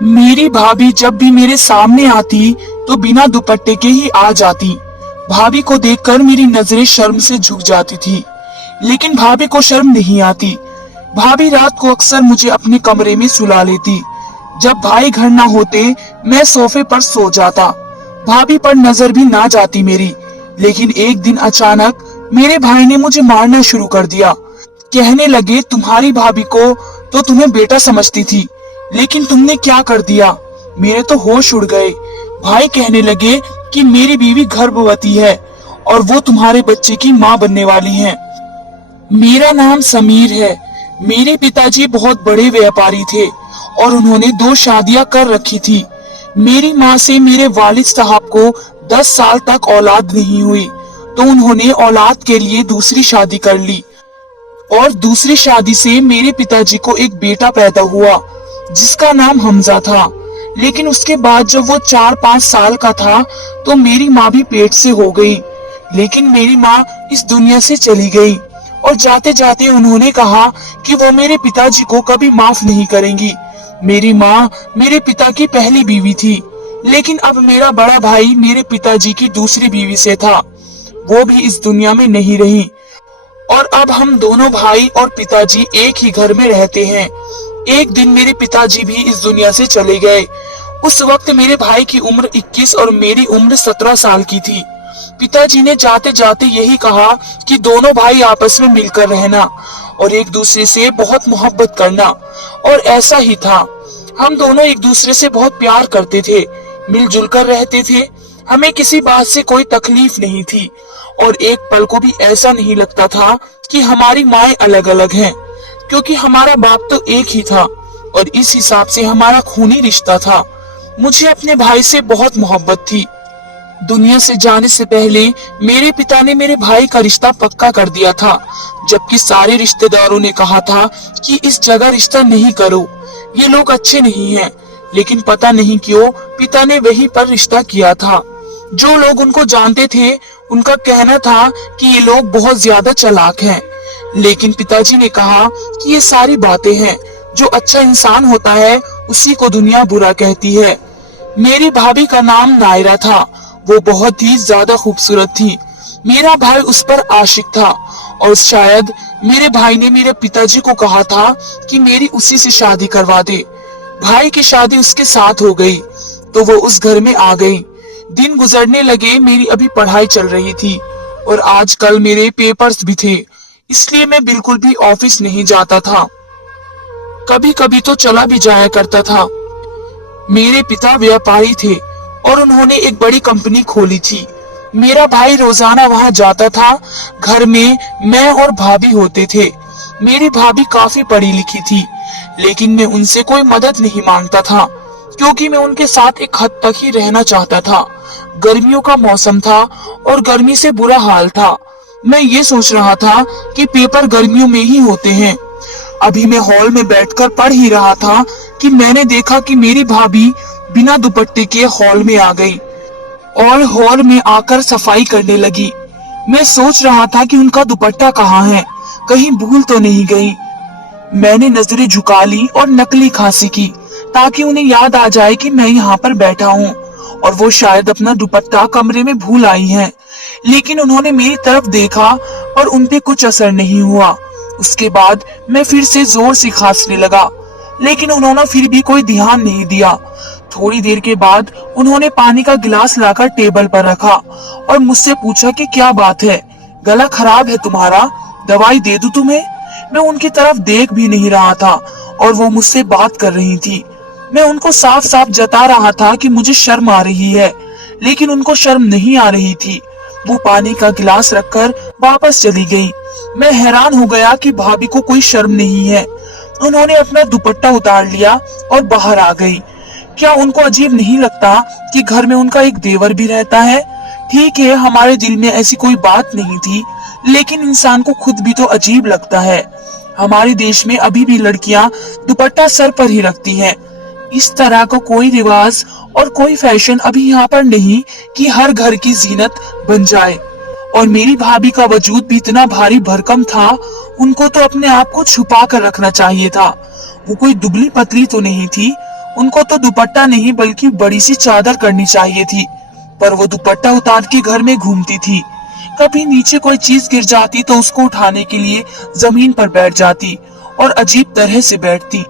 मेरी भाभी जब भी मेरे सामने आती तो बिना दुपट्टे के ही आ जाती। भाभी को देखकर मेरी नजरें शर्म से झुक जाती थी, लेकिन भाभी को शर्म नहीं आती। भाभी रात को अक्सर मुझे अपने कमरे में सुला लेती। जब भाई घर ना होते मैं सोफे पर सो जाता। भाभी पर नजर भी ना जाती मेरी। लेकिन एक दिन अचानक मेरे भाई ने मुझे मारना शुरू कर दिया। कहने लगे, तुम्हारी भाभी को तो तुम्हें बेटा समझती थी, लेकिन तुमने क्या कर दिया। मेरे तो होश उड़ गए। भाई कहने लगे कि मेरी बीवी गर्भवती है और वो तुम्हारे बच्चे की माँ बनने वाली है। मेरा नाम समीर है। मेरे पिताजी बहुत बड़े व्यापारी थे और उन्होंने 2 शादियां कर रखी थी। मेरी माँ से मेरे वालिद साहब को 10 साल तक औलाद नहीं हुई, तो उन्होंने औलाद के लिए दूसरी शादी कर ली और दूसरी शादी से मेरे पिताजी को एक बेटा पैदा हुआ जिसका नाम हमजा था। लेकिन उसके बाद जब वो 4-5 साल का था तो मेरी माँ भी पेट से हो गई। लेकिन मेरी माँ इस दुनिया से चली गई और जाते जाते उन्होंने कहा कि वो मेरे पिताजी को कभी माफ नहीं करेंगी। मेरी माँ मेरे पिता की पहली बीवी थी, लेकिन अब मेरा बड़ा भाई मेरे पिताजी की दूसरी बीवी से था। वो भी इस दुनिया में नहीं रही और अब हम दोनों भाई और पिताजी एक ही घर में रहते हैं। एक दिन मेरे पिताजी भी इस दुनिया से चले गए। उस वक्त मेरे भाई की उम्र 21 और मेरी उम्र 17 साल की थी। पिताजी ने जाते जाते यही कहा कि दोनों भाई आपस में मिलकर रहना और एक दूसरे से बहुत मोहब्बत करना। और ऐसा ही था। हम दोनों एक दूसरे से बहुत प्यार करते थे, मिलजुल कर रहते थे। हमें किसी बात से कोई तकलीफ नहीं थी और एक पल को भी ऐसा नहीं लगता था कि हमारी माएं अलग अलग हैं, क्योंकि हमारा बाप तो एक ही था और इस हिसाब से हमारा खूनी रिश्ता था। मुझे अपने भाई से बहुत मोहब्बत थी। दुनिया से जाने से पहले मेरे पिता ने मेरे भाई का रिश्ता पक्का कर दिया था, जबकि सारे रिश्तेदारों ने कहा था कि इस जगह रिश्ता नहीं करो, ये लोग अच्छे नहीं हैं। लेकिन पता नहीं क्यों पिता ने वहीं पर रिश्ता किया था। जो लोग उनको जानते थे उनका कहना था कि ये लोग बहुत ज्यादा चालाक हैं। लेकिन पिताजी ने कहा कि ये सारी बातें हैं, जो अच्छा इंसान होता है उसी को दुनिया बुरा कहती है। मेरी भाभी का नाम नायरा था। वो बहुत ही ज्यादा खूबसूरत थी। मेरा भाई उस पर आशिक था और शायद मेरे भाई ने मेरे पिताजी को कहा था कि मेरी उसी से शादी करवा दे। भाई की शादी उसके साथ हो गई तो वो उस घर में आ गई। दिन गुजरने लगे। मेरी अभी पढ़ाई चल रही थी और आजकल मेरे पेपर्स भी थे, इसलिए मैं बिल्कुल भी ऑफिस नहीं जाता था। कभी कभी तो चला भी जाया करता था। मेरे पिता व्यापारी थे और उन्होंने एक बड़ी कंपनी खोली थी। मेरा भाई रोजाना वहां जाता था। घर में मैं और भाभी होते थे। मेरी भाभी काफी पढ़ी लिखी थी, लेकिन मैं उनसे कोई मदद नहीं मांगता था, क्योंकि मैं उनके साथ एक हद तक ही रहना चाहता था। गर्मियों का मौसम था और गर्मी से बुरा हाल था। मैं ये सोच रहा था कि पेपर गर्मियों में ही होते हैं। अभी मैं हॉल में बैठकर पढ़ ही रहा था कि मैंने देखा कि मेरी भाभी बिना दुपट्टे के हॉल में आ गई और हॉल में आकर सफाई करने लगी। मैं सोच रहा था कि उनका दुपट्टा कहाँ है, कहीं भूल तो नहीं गई। मैंने नजरें झुका ली और नकली खांसी की, ताकि उन्हें याद आ जाए कि मैं यहाँ पर बैठा हूँ और वो शायद अपना दुपट्टा कमरे में भूल आई हैं। लेकिन उन्होंने मेरी तरफ देखा और उनपे कुछ असर नहीं हुआ। उसके बाद मैं फिर से जोर से खांसने लगा, लेकिन उन्होंने फिर भी कोई ध्यान नहीं दिया। थोड़ी देर के बाद उन्होंने पानी का गिलास लाकर टेबल पर रखा और मुझसे पूछा कि क्या बात है, गला खराब है तुम्हारा, दवाई दे दूं तुम्हें। मैं उनकी तरफ देख भी नहीं रहा था और वो मुझसे बात कर रही थी। मैं उनको साफ साफ जता रहा था कि मुझे शर्म आ रही है, लेकिन उनको शर्म नहीं आ रही थी। वो पानी का गिलास रखकर वापस चली गई। मैं हैरान हो गया कि भाभी को कोई शर्म नहीं है। उन्होंने अपना दुपट्टा उतार लिया और बाहर आ गई। क्या उनको अजीब नहीं लगता कि घर में उनका एक देवर भी रहता है? ठीक है, हमारे दिल में ऐसी कोई बात नहीं थी, लेकिन इंसान को खुद भी तो अजीब लगता है। हमारे देश में अभी भी लड़कियां दुपट्टा सर पर ही रखती हैं। इस तरह का कोई रिवाज और कोई फैशन अभी यहाँ पर नहीं कि हर घर की जीनत बन जाए। और मेरी भाभी का वजूद भी इतना भारी भरकम था, उनको तो अपने आप को छुपा कर रखना चाहिए था। वो कोई दुबली पतली तो नहीं थी, उनको तो दुपट्टा नहीं बल्कि बड़ी सी चादर करनी चाहिए थी, पर वो दुपट्टा उतार के घर में घूमती थी। कभी नीचे कोई चीज गिर जाती तो उसको उठाने के लिए जमीन पर बैठ जाती और अजीब तरह से बैठती।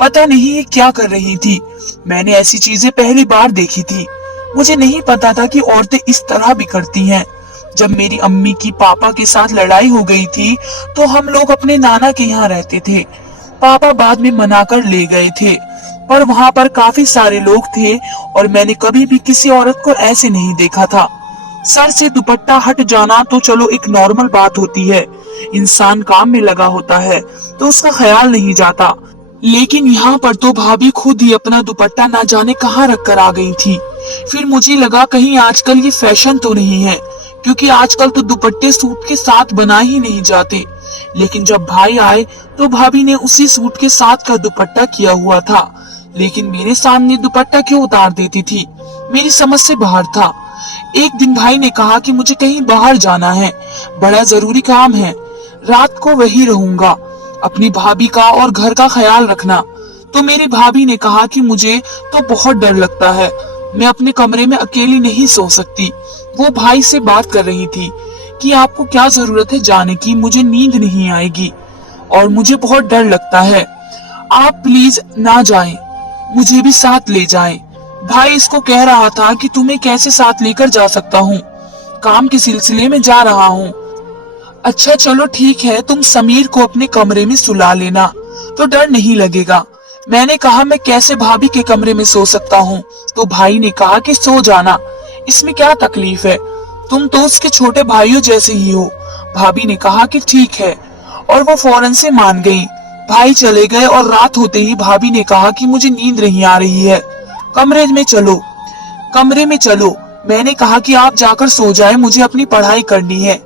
पता नहीं ये क्या कर रही थी। मैंने ऐसी चीजें पहली बार देखी थी। मुझे नहीं पता था कि औरतें इस तरह भी करती हैं। जब मेरी अम्मी की पापा के साथ लड़ाई हो गई थी तो हम लोग अपने नाना के यहाँ रहते थे। पापा बाद में मनाकर ले गए थे, पर वहाँ पर काफी सारे लोग थे और मैंने कभी भी किसी औरत को ऐसे नहीं देखा था। सर से दुपट्टा हट जाना तो चलो एक नॉर्मल बात होती है, इंसान काम में लगा होता है तो उसका ख्याल नहीं जाता, लेकिन यहाँ पर तो भाभी खुद ही अपना दुपट्टा ना जाने कहाँ रख कर आ गई थी। फिर मुझे लगा कहीं आजकल ये फैशन तो नहीं है, क्योंकि आजकल तो दुपट्टे सूट के साथ बनाए ही नहीं जाते। लेकिन जब भाई आए तो भाभी ने उसी सूट के साथ का दुपट्टा किया हुआ था, लेकिन मेरे सामने दुपट्टा क्यों उतार देती थी, मेरी समझ से बाहर था। एक दिन भाई ने कहा कि मुझे कहीं बाहर जाना है, बड़ा जरूरी काम है, रात को वही रहूंगा, अपनी भाभी का और घर का ख्याल रखना। तो मेरी भाभी ने कहा कि मुझे तो बहुत डर लगता है, मैं अपने कमरे में अकेली नहीं सो सकती। वो भाई से बात कर रही थी कि आपको क्या जरूरत है जाने की, मुझे नींद नहीं आएगी और मुझे बहुत डर लगता है, आप प्लीज ना जाएं, मुझे भी साथ ले जाएं। भाई इसको कह रहा था कि तुम्हें कैसे साथ लेकर जा सकता हूँ, काम के सिलसिले में जा रहा हूँ। अच्छा चलो ठीक है, तुम समीर को अपने कमरे में सुला लेना तो डर नहीं लगेगा। मैंने कहा मैं कैसे भाभी के कमरे में सो सकता हूँ? तो भाई ने कहा कि सो जाना, इसमें क्या तकलीफ है, तुम तो उसके छोटे भाइयों जैसे ही हो। भाभी ने कहा कि ठीक है और वो फौरन से मान गई। भाई चले गए और रात होते ही भाभी ने कहा कि मुझे नींद नहीं आ रही है, कमरे में चलो। मैंने कहा कि आप जाकर सो जाए, मुझे अपनी पढ़ाई करनी है,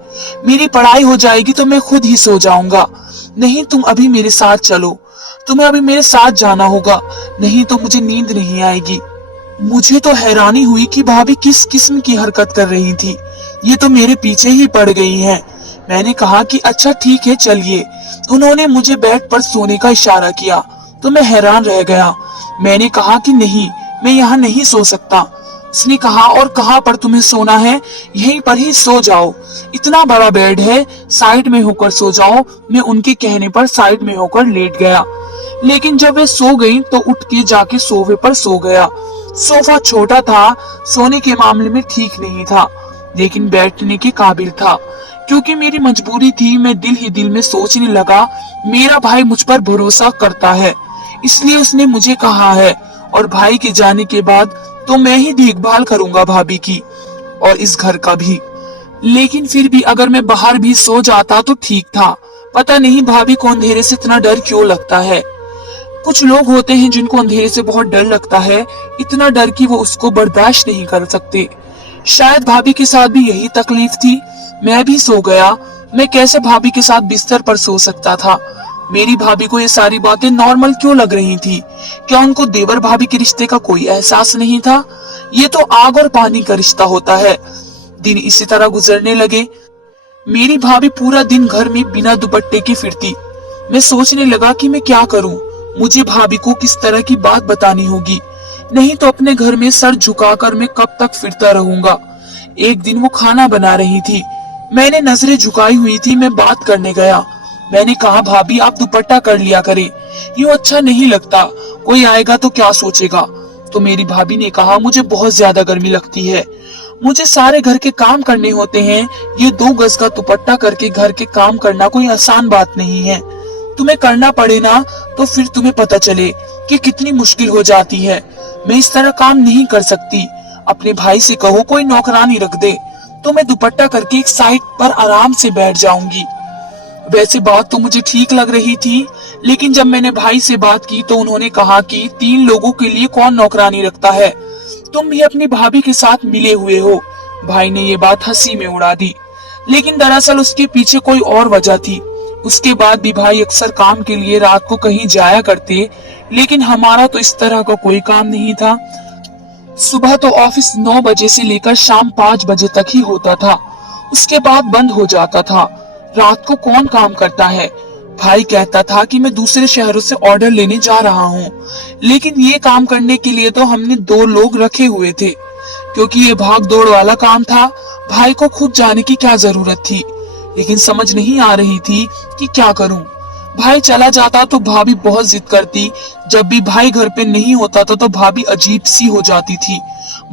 मेरी पढ़ाई हो जाएगी तो मैं खुद ही सो जाऊंगा। नहीं तुम अभी मेरे साथ चलो, तुम्हें अभी मेरे साथ जाना होगा, नहीं तो मुझे नींद नहीं आएगी। मुझे तो हैरानी हुई कि भाभी किस किस्म की हरकत कर रही थी, ये तो मेरे पीछे ही पड़ गई हैं। मैंने कहा कि अच्छा ठीक है चलिए। उन्होंने मुझे बेड पर सोने का इशारा किया तो मैं हैरान रह गया। मैंने कहा कि नहीं, मैं यहाँ नहीं सो सकता। उसने कहा और कहाँ पर तुम्हें सोना है, यहीं पर ही सो जाओ, इतना बड़ा बेड है, साइड में होकर सो जाओ। मैं उनके कहने पर साइड में होकर लेट गया, लेकिन जब वे सो गई तो उठ के जाके सोफे पर सो गया। सोफा छोटा था, सोने के मामले में ठीक नहीं था, लेकिन बैठने के काबिल था। क्योंकि मेरी मजबूरी थी, मैं दिल ही दिल में सोचने लगा मेरा भाई मुझ पर भरोसा करता है, इसलिए उसने मुझे कहा है, और भाई के जाने के बाद तो मैं ही देखभाल करूंगा भाभी की और इस घर का भी। लेकिन फिर भी अगर मैं बाहर भी सो जाता तो ठीक था। पता नहीं भाभी को अंधेरे से इतना डर क्यों लगता है। कुछ लोग होते हैं जिनको अंधेरे से बहुत डर लगता है, इतना डर कि वो उसको बर्दाश्त नहीं कर सकते। शायद भाभी के साथ भी यही तकलीफ थी। मैं भी सो गया। मैं कैसे भाभी के साथ बिस्तर पर सो सकता था? मेरी भाभी को ये सारी बातें नॉर्मल क्यों लग रही थी? क्या उनको देवर भाभी के रिश्ते का कोई एहसास नहीं था? ये तो आग और पानी का रिश्ता होता है। दिन इसी तरह गुजरने लगे। मेरी भाभी पूरा दिन घर में बिना दुपट्टे के फिरती। मैं सोचने लगा कि मैं क्या करूं? मुझे भाभी को किस तरह की बात बतानी होगी, नहीं तो अपने घर में सर झुकाकर मैं कब तक फिरता रहूंगा। एक दिन वो खाना बना रही थी, मैंने नजरें झुकाई हुई थी। मैं बात करने गया। मैंने कहा भाभी आप दुपट्टा कर लिया करें, यूं अच्छा नहीं लगता, कोई आएगा तो क्या सोचेगा? तो मेरी भाभी ने कहा मुझे बहुत ज्यादा गर्मी लगती है, मुझे सारे घर के काम करने होते हैं, ये 2 गज का दुपट्टा करके घर के काम करना कोई आसान बात नहीं है। तुम्हें करना पड़े ना तो फिर तुम्हें पता चले कि कितनी मुश्किल हो जाती है। मैं इस तरह काम नहीं कर सकती। अपने भाई से कहो कोई नौकरानी रख दे, तो मैं दुपट्टा करके एक साइड पर आराम से बैठ जाऊंगी। वैसे बात तो मुझे ठीक लग रही थी, लेकिन जब मैंने भाई से बात की तो उन्होंने कहा कि 3 लोगों के लिए कौन नौकरानी रखता है, तुम भी अपनी भाभी के साथ मिले हुए हो। भाई ने ये बात हंसी में उड़ा दी, लेकिन दरअसल उसके पीछे कोई और वजह थी। उसके बाद भी भाई अक्सर काम के लिए रात को कहीं जाया करते, लेकिन हमारा तो इस तरह का कोई काम नहीं था। सुबह तो ऑफिस 9 बजे से लेकर शाम 5 बजे तक ही होता था, उसके बाद बंद हो जाता था। रात को कौन काम करता है? भाई कहता था कि मैं दूसरे शहरों से ऑर्डर लेने जा रहा हूँ, लेकिन ये काम करने के लिए तो हमने 2 लोग रखे हुए थे। क्योंकि ये भाग दौड़ वाला काम था, भाई को खुद जाने की क्या जरूरत थी, लेकिन समझ नहीं आ रही थी कि क्या करूं। भाई चला जाता तो भाभी बहुत जिद करती, जब भी भाई घर पे नहीं होता था तो भाभी अजीब सी हो जाती थी,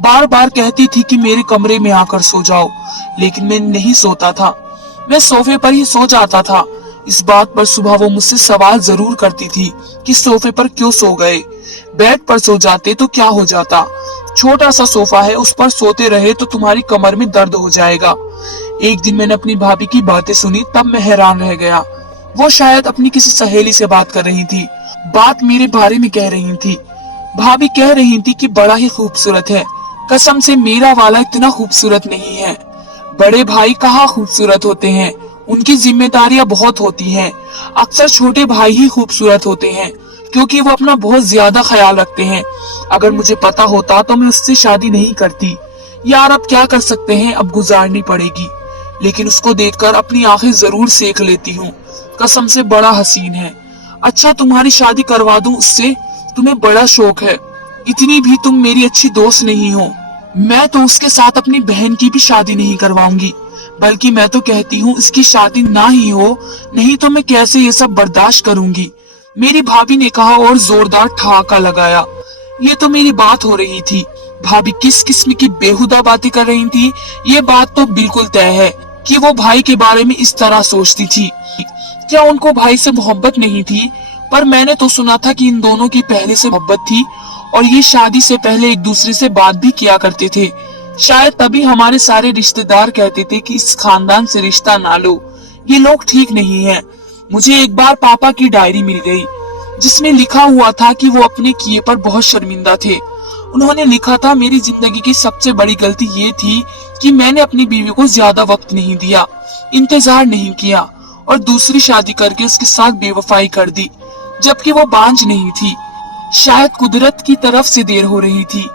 बार बार कहती थी कि मेरे कमरे में आकर सो जाओ, लेकिन मैं नहीं सोता था, मैं सोफे पर ही सो जाता था। इस बात पर सुबह वो मुझसे सवाल जरूर करती थी कि सोफे पर क्यों सो गए, बेड पर सो जाते तो क्या हो जाता, छोटा सा सोफा है, उस पर सोते रहे तो तुम्हारी कमर में दर्द हो जाएगा। एक दिन मैंने अपनी भाभी की बातें सुनी, तब मैं हैरान रह गया। वो शायद अपनी किसी सहेली से बात कर रही थी, बात मेरे बारे में कह रही थी। भाभी कह रही थी कि बड़ा ही खूबसूरत है, कसम से मेरा वाला इतना खूबसूरत नहीं है। बड़े भाई कहाँ खूबसूरत होते हैं, उनकी जिम्मेदारियां बहुत होती हैं। अक्सर छोटे भाई ही खूबसूरत होते हैं, क्योंकि वो अपना बहुत ज्यादा ख्याल रखते हैं। अगर मुझे पता होता तो मैं उससे शादी नहीं करती। यार अब क्या कर सकते हैं, अब गुजारनी पड़ेगी, लेकिन उसको देखकर अपनी आंखें जरूर सेक लेती हूँ। कसम से बड़ा हसीन है। अच्छा तुम्हारी शादी करवा दूं उससे, तुम्हें बड़ा शौक है, इतनी भी तुम मेरी अच्छी दोस्त नहीं हो। मैं तो उसके साथ अपनी बहन की भी शादी नहीं करवाऊंगी, बल्कि मैं तो कहती हूँ इसकी शादी ना ही हो, नहीं तो मैं कैसे ये सब बर्दाश्त करूंगी, मेरी भाभी ने कहा और जोरदार ठहाका लगाया। ये तो मेरी बात हो रही थी, भाभी किस किस्म की बेहुदा बातें कर रही थी। ये बात तो बिल्कुल तय है कि वो भाई के बारे में इस तरह सोचती थी। क्या उनको भाई से मोहब्बत नहीं थी? पर मैंने तो सुना था कि इन दोनों की पहले से मोहब्बत थी और ये शादी से पहले एक दूसरे से बात भी किया करते थे। शायद तभी हमारे सारे रिश्तेदार कहते थे कि इस खानदान से रिश्ता ना लो, ये लोग ठीक नहीं है। मुझे एक बार पापा की डायरी मिल गई, जिसमें लिखा हुआ था कि वो अपने किए पर बहुत शर्मिंदा थे। उन्होंने लिखा था, मेरी जिंदगी की सबसे बड़ी गलती ये थी कि मैंने अपनी बीवी को ज्यादा वक्त नहीं दिया, इंतजार नहीं किया और दूसरी शादी करके उसके साथ बेवफाई कर दी, जबकि वो बांझ नहीं थी। शायद कुदरत की तरफ से देर हो रही थी,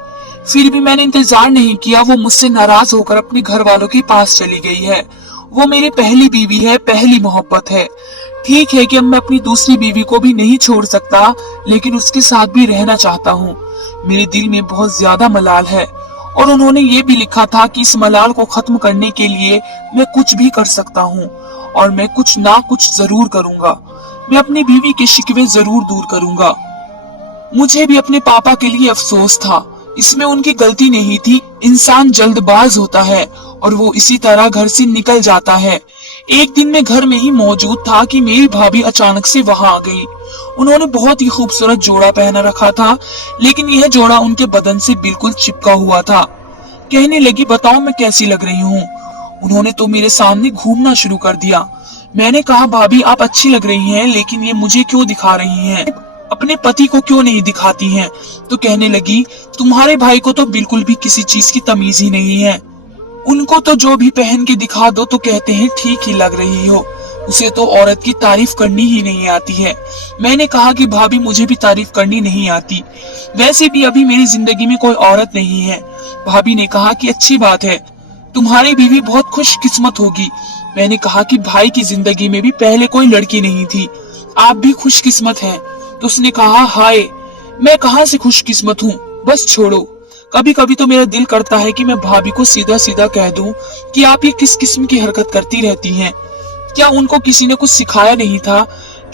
फिर भी मैंने इंतजार नहीं किया। वो मुझसे नाराज होकर अपने घर वालों के पास चली गई है। वो मेरी पहली बीवी है, पहली मोहब्बत है। ठीक है कि अब मैं अपनी दूसरी बीवी को भी नहीं छोड़ सकता, लेकिन उसके साथ भी रहना चाहता हूँ। मेरे दिल में बहुत ज्यादा मलाल है और उन्होंने ये भी लिखा था कि इस मलाल को खत्म करने के लिए मैं कुछ भी कर सकता हूँ और मैं कुछ ना कुछ जरूर करूंगा। मैं अपनी बीवी के शिकवे जरूर दूर करूंगा। मुझे भी अपने पापा के लिए अफसोस था, इसमें उनकी गलती नहीं थी। इंसान जल्दबाज होता है और वो इसी तरह घर से निकल जाता है। एक दिन मैं घर में ही मौजूद था कि मेरी भाभी अचानक से वहां आ गई। उन्होंने बहुत ही खूबसूरत जोड़ा पहना रखा था, लेकिन यह जोड़ा उनके बदन से बिल्कुल चिपका हुआ था। कहने लगी, बताओ मैं कैसी लग रही हूँ। उन्होंने तो मेरे सामने घूमना शुरू कर दिया। मैंने कहा, भाभी आप अच्छी लग रही हैं, लेकिन ये मुझे क्यों दिखा रही हैं? अपने पति को क्यों नहीं दिखाती हैं? तो कहने लगी, तुम्हारे भाई को तो बिल्कुल भी किसी चीज की तमीज ही नहीं है। उनको तो जो भी पहन के दिखा दो तो कहते हैं ठीक ही लग रही हो, उसे तो औरत की तारीफ करनी ही नहीं आती है। मैंने कहा कि भाभी मुझे भी तारीफ करनी नहीं आती, वैसे भी अभी मेरी जिंदगी में कोई औरत नहीं है। भाभी ने कहा कि अच्छी बात है, तुम्हारी बीवी बहुत खुशकिस्मत होगी। मैंने कहा कि भाई की जिंदगी में भी पहले कोई लड़की नहीं थी, आप भी खुशकिस्मत हैं। तो उसने कहा, हाय मैं कहाँ से खुशकिस्मत हूँ, बस छोड़ो। कभी कभी तो मेरा दिल करता है कि मैं भाभी को सीधा सीधा कह दूं कि आप ये किस किस्म की हरकत करती रहती हैं। क्या उनको किसी ने कुछ सिखाया नहीं था?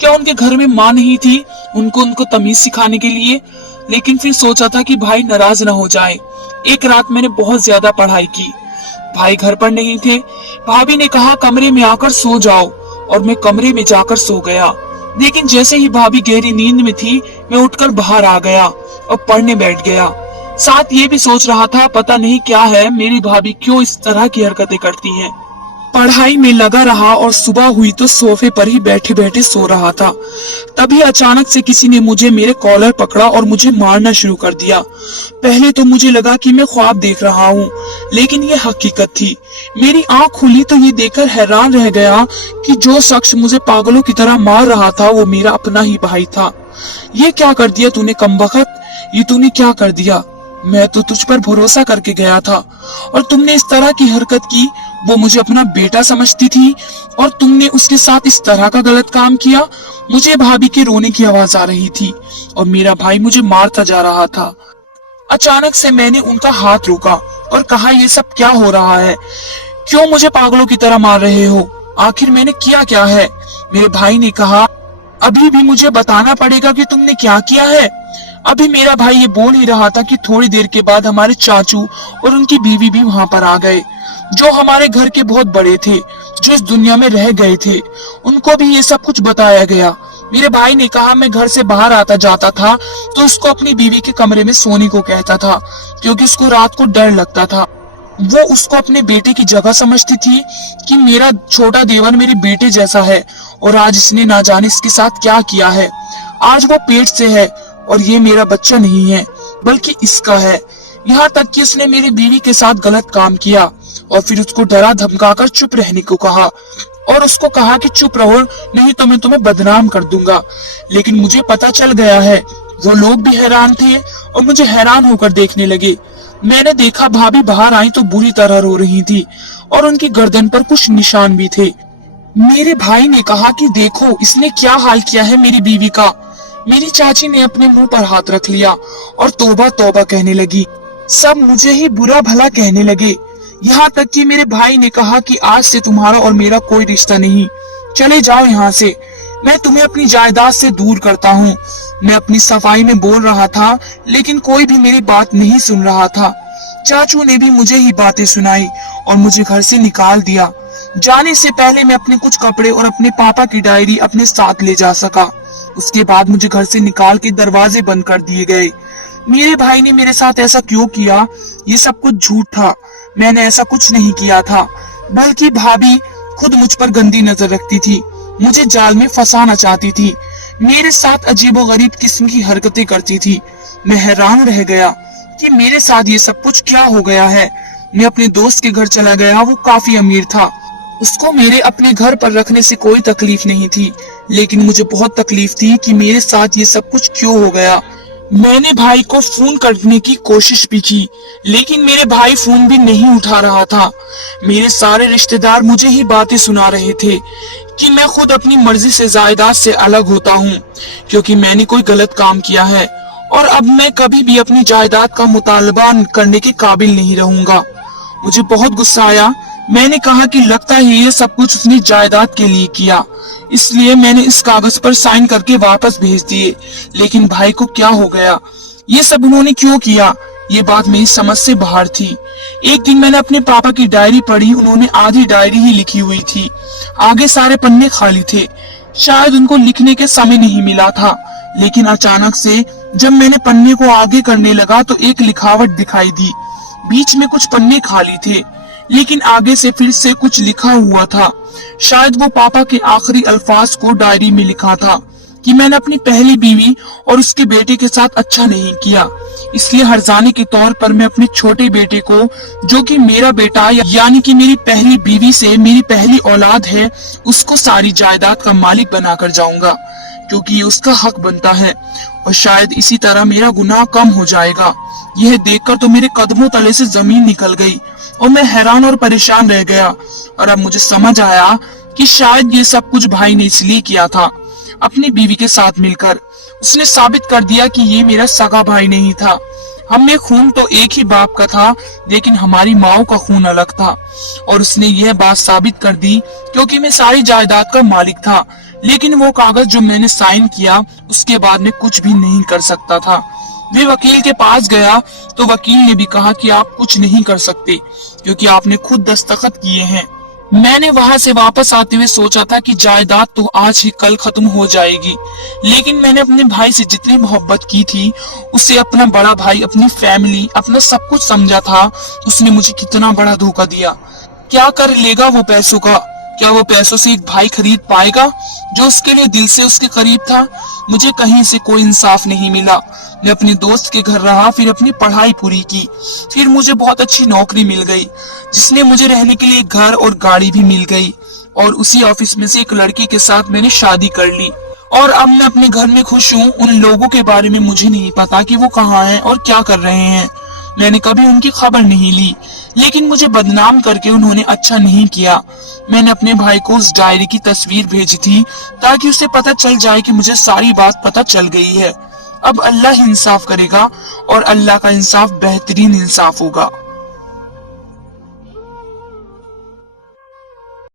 क्या उनके घर में माँ नहीं थी उनको तमीज सिखाने के लिए? लेकिन फिर सोचा था कि भाई नाराज ना हो जाए। एक रात मैंने बहुत ज्यादा पढ़ाई की, भाई घर पर नहीं थे। भाभी ने कहा, कमरे में आकर सो जाओ, और मैं कमरे में जाकर सो गया। लेकिन जैसे ही भाभी गहरी नींद में थी, मैं उठकर बाहर आ गया और पढ़ने बैठ गया। साथ ये भी सोच रहा था, पता नहीं क्या है, मेरी भाभी क्यों इस तरह की हरकतें करती हैं। पढ़ाई में लगा रहा और सुबह हुई तो सोफे पर ही बैठे बैठे सो रहा था। तभी अचानक से किसी ने मुझे मेरे कॉलर पकड़ा और मुझे मारना शुरू कर दिया। पहले तो मुझे लगा कि मैं ख्वाब देख रहा हूँ, लेकिन ये हकीकत थी। मेरी आंख खुली तो ये देखकर हैरान रह गया कि जो शख्स मुझे पागलों की तरह मार रहा था वो मेरा अपना ही भाई था। ये क्या कर दिया तूने कमबख्त, ये तूने क्या कर दिया? मैं तो तुझ पर भरोसा करके गया था और तुमने इस तरह की हरकत की, वो मुझे अपना बेटा समझती थी और तुमने उसके साथ इस तरह का गलत काम किया। मुझे भाभी के रोने की आवाज आ रही थी और मेरा भाई मुझे मारता जा रहा था। अचानक से मैंने उनका हाथ रोका और कहा, ये सब क्या हो रहा है? क्यों मुझे पागलों की तरह मार रहे हो? आखिर मैंने किया क्या है? मेरे भाई ने कहा, अभी भी मुझे बताना पड़ेगा कि तुमने क्या किया है। अभी मेरा भाई ये बोल ही रहा था कि थोड़ी देर के बाद हमारे चाचू और उनकी बीवी भी वहां पर आ गए, जो हमारे घर के बहुत बड़े थे, जो इस दुनिया में रह गए थे। उनको भी ये सब कुछ बताया गया। मेरे भाई ने कहा, मैं घर से बाहर आता जाता था तो उसको अपनी बीवी के कमरे में सोने को कहता था, क्योंकि उसको रात को डर लगता था। वो उसको अपने बेटे की जगह समझती थी कि मेरा छोटा देवर मेरे बेटे जैसा है, और आज इसने ना जाने इसके साथ क्या किया है। आज वो पेट से है और ये मेरा बच्चा नहीं है बल्कि इसका है। यहाँ तक कि उसने मेरी बीवी के साथ गलत काम किया और फिर उसको डरा धमकाकर चुप रहने को कहा और उसको कहा कि चुप रहो, नहीं तो मैं तुम्हें बदनाम कर दूंगा। लेकिन मुझे पता चल गया है। वो लोग भी हैरान थे और मुझे हैरान होकर देखने लगे। मैंने देखा भाभी बाहर आई तो बुरी तरह रो रही थी और उनकी गर्दन पर कुछ निशान भी थे। मेरे भाई ने कहा कि देखो इसने क्या हाल किया है मेरी बीवी का। मेरी चाची ने अपने मुंह पर हाथ रख लिया और तौबा तौबा कहने लगी। सब मुझे ही बुरा भला कहने लगे। यहाँ तक कि मेरे भाई ने कहा कि आज से तुम्हारा और मेरा कोई रिश्ता नहीं, चले जाओ यहाँ से, मैं तुम्हें अपनी जायदाद से दूर करता हूँ। मैं अपनी सफाई में बोल रहा था लेकिन कोई भी मेरी बात नहीं सुन रहा था। चाचू ने भी मुझे ही बातें सुनाई और मुझे घर से निकाल दिया। जाने से पहले मैं अपने कुछ कपड़े और अपने पापा की डायरी अपने साथ ले जा सका। उसके बाद मुझे घर से निकाल के दरवाजे बंद कर दिए गए। मेरे भाई ने मेरे साथ ऐसा क्यों किया? ये सब कुछ झूठ था। मैंने ऐसा कुछ नहीं किया था, बल्कि भाभी खुद मुझ पर गंदी नजर रखती थी, मुझे जाल में फंसाना चाहती थी, मेरे साथ अजीबोगरीब किस्म की हरकतें करती थी। मैं हैरान रह गया कि मेरे साथ ये सब कुछ क्या हो गया है। मैं अपने दोस्त के घर चला गया। वो काफी अमीर था, उसको मेरे अपने घर पर रखने से कोई तकलीफ नहीं थी, लेकिन मुझे बहुत तकलीफ थी कि मेरे साथ ये सब कुछ क्यों हो गया। मैंने भाई को फोन करने की कोशिश भी की, लेकिन मेरे भाई फोन भी नहीं उठा रहा था। मेरे सारे रिश्तेदार मुझे ही बातें सुना रहे थे कि मैं खुद अपनी मर्जी से जायदाद से अलग होता हूँ, क्योंकि मैंने कोई गलत काम किया है और अब मैं कभी भी अपनी जायदाद का मुतालबा करने के काबिल नहीं रहूंगा। मुझे बहुत गुस्सा आया। मैंने कहा कि लगता है ये सब कुछ उसने जायदाद के लिए किया, इसलिए मैंने इस कागज पर साइन करके वापस भेज दिए। लेकिन भाई को क्या हो गया? ये सब उन्होंने क्यों किया? ये बात मेरी समझ से बाहर थी। एक दिन मैंने अपने पापा की डायरी पढ़ी। उन्होंने आधी डायरी ही लिखी हुई थी, आगे सारे पन्ने खाली थे। शायद उनको लिखने के समय नहीं मिला था। लेकिन अचानक से जब मैंने पन्ने को आगे करने लगा तो एक लिखावट दिखाई दी। बीच में कुछ पन्ने खाली थे, लेकिन आगे से फिर से कुछ लिखा हुआ था। शायद वो पापा के आखिरी अल्फाज को डायरी में लिखा था कि मैंने अपनी पहली बीवी और उसके बेटे के साथ अच्छा नहीं किया, इसलिए हर्जाने के तौर पर मैं अपने छोटे बेटे को, जो कि मेरा बेटा यानी कि मेरी पहली बीवी से मेरी पहली औलाद है, उसको सारी जायदाद का मालिक बनाकर जाऊंगा, क्योंकि ये उसका हक बनता है। और शायद इसी तरह मेरा गुनाह कम हो जाएगा। यह देखकर तो मेरे कदमों तले से जमीन निकल गई और मैं हैरान और परेशान रह गया। और अब मुझे समझ आया कि शायद ये सब कुछ भाई ने इसलिए किया था। अपनी बीवी के साथ मिलकर उसने साबित कर दिया कि ये मेरा सगा भाई नहीं था। हम में खून तो एक ही बाप का था, लेकिन हमारी माओ का खून अलग था। और उसने यह बात साबित कर दी क्योंकि मैं सारी जायदाद का मालिक था। लेकिन वो कागज जो मैंने साइन किया, उसके बाद मैं कुछ भी नहीं कर सकता था। वे वकील के पास गया तो वकील ने भी कहा कि आप कुछ नहीं कर सकते, क्योंकि आपने खुद दस्तखत किए हैं। मैंने वहां से वापस आते हुए सोचा था कि जायदाद तो आज ही कल खत्म हो जाएगी, लेकिन मैंने अपने भाई से जितनी मोहब्बत की थी, उसे अपना बड़ा भाई, अपनी फैमिली, अपना सब कुछ समझा था। उसने मुझे कितना बड़ा धोखा दिया। क्या कर लेगा वो पैसों का? क्या वो पैसों से एक भाई खरीद पाएगा जो उसके लिए दिल से उसके करीब था? मुझे कहीं से कोई इंसाफ नहीं मिला। मैं अपने दोस्त के घर रहा, फिर अपनी पढ़ाई पूरी की, फिर मुझे बहुत अच्छी नौकरी मिल गई, जिसने मुझे रहने के लिए घर और गाड़ी भी मिल गई। और उसी ऑफिस में से एक लड़की के साथ मैंने शादी कर ली और अब मैं अपने घर में खुश हूँ। उन लोगों के बारे में मुझे नहीं पता कि वो कहाँ हैं और क्या कर रहे हैं। मैंने कभी उनकी खबर नहीं ली, لیکن مجھے بدنام کر کے انہوں نے اچھا نہیں کیا۔ میں نے اپنے بھائی کو اس ڈائری کی تصویر بھیجی تھی تاکہ اسے پتہ چل جائے کہ مجھے ساری بات پتہ چل گئی ہے۔ اب اللہ انصاف کرے گا اور اللہ کا انصاف بہترین انصاف ہوگا۔